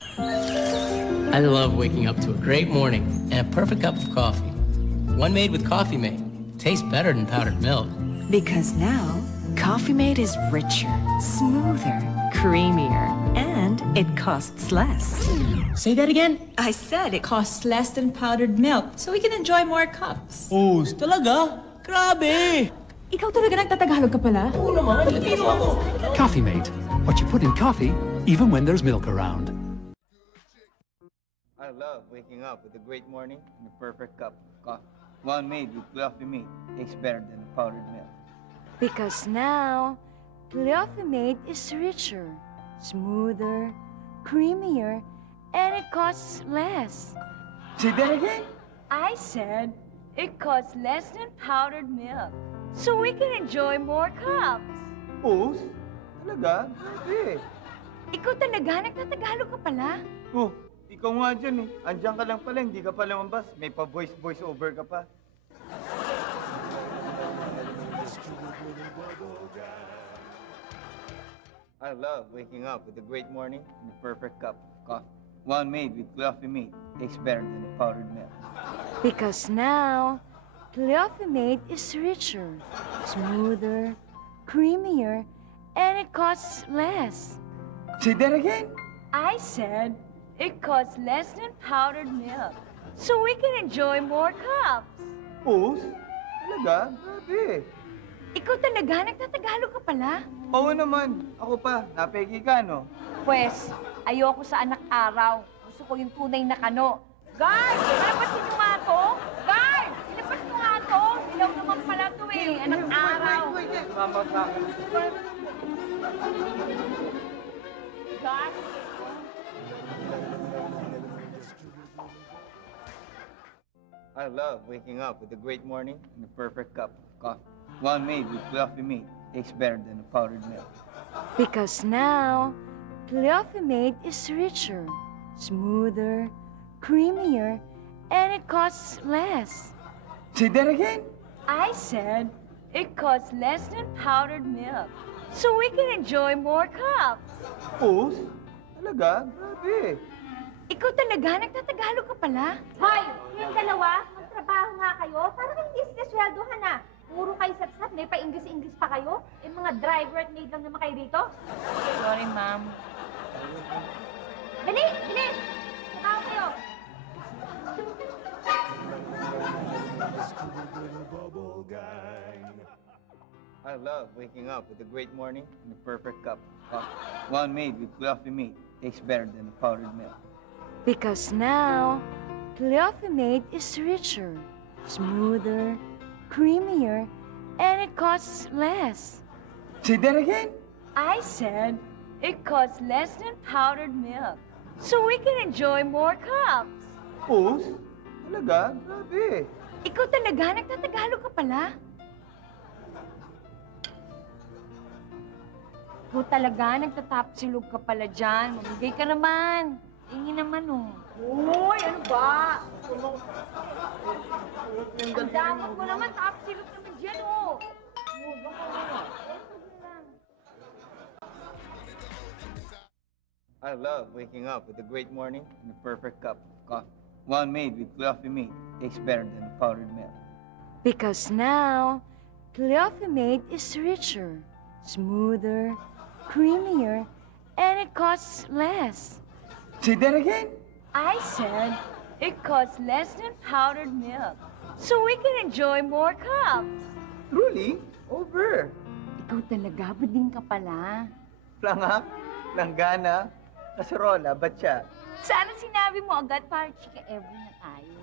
I love waking up to a great morning and a perfect cup of coffee. One made with Coffee Mate. Tastes better than powdered milk. Because now, Coffee Mate is richer, smoother, creamier, and it costs less. Say that again? I said it costs less than powdered milk, so we can enjoy more cups. Oh, talaga? Grabe! Ikaw talaga nagtatagalog ka pala? Oo naman, Pilipino ako. Coffee Mate. What you put in coffee, even when there's milk around. I love waking up with a great morning and a perfect cup of coffee. One made with Coffee Mate tastes better than powdered milk. Because now, Coffee Mate is richer, smoother, creamier, and it costs less. Say that again? I said it costs less than powdered milk, so we can enjoy more cups. Oos? Talaga? Grabe. Ikaw talaga, nagtatagalog ka pala? Oh, ikaw nga dyan eh. Andiyan ka lang pala, hindi ka pa lumabas. May pa-voice over ka pa. I love waking up with a great morning and a perfect cup of coffee. One made with Coffee Mate tastes better than powdered milk. Because now, Coffee Mate is richer, smoother, creamier, and it costs less. Say that again? I said it costs less than powdered milk, so we can enjoy more cups. Oos? Talaga? Grabe. Ikaw talaga, nagtatagalog ka pala? Oo naman. Ako pa. Napegi ka, no? Pwes, ayoko sa anak araw. Gusto ko yung tunay na kano. Guard! Ilapasin mo nga to! Guard! Ilabas mo nga to! Ilaw naman pala to eh. Anak araw. Mama sa akin. Guard! I love waking up with a great morning and a perfect cup of coffee. One made with Coffee Mate tastes better than powdered milk. Because now, Coffee Mate is richer, smoother, creamier, and it costs less. Say that again? I said it costs less than powdered milk, so we can enjoy more cups. Oos? Talaga? Grabe. Ikaw talaga, nagtatagalog ka pala? Hoy, yung dalawa, magtrabaho nga kayo. Para kayong hindi sinesweldohan na. Puro kayo sapsap, may pa-English kayo. Eh, mga driver at maid lang naman kayo rito. Sorry, ma'am. Dali, bilis! Tao kayo. I love waking up with a great morning and a perfect cup of coffee. One made with Coffee Mate tastes better than powdered milk. Because now, Coffee Mate is richer, smoother, creamier, and it costs less. Say that again? I said it costs less than powdered milk, so we can enjoy more cups. Oos? Talaga? Grabe. Ikaw talaga, nagtatagalog ka pala? Ikaw talaga, nagtatapsilog ka pala dyan. Mamigay ka naman. Tingin naman, oh. Uy, ano ba? Ang damot mo naman, tapsilog naman dyan, oh. I love waking up with a great morning and a perfect cup of coffee. One made with Coffee Mate tastes better than powdered milk. Because now, Coffee Mate is richer, smoother, creamier, and it costs less. Say that again? I said it costs less than powdered milk, so we can enjoy more cups. Truly? Over. Ikaw talaga, bading ka pala. Plangak, langgana, kaserola, batya. Sana sinabi mo agad para chika ever na tayo.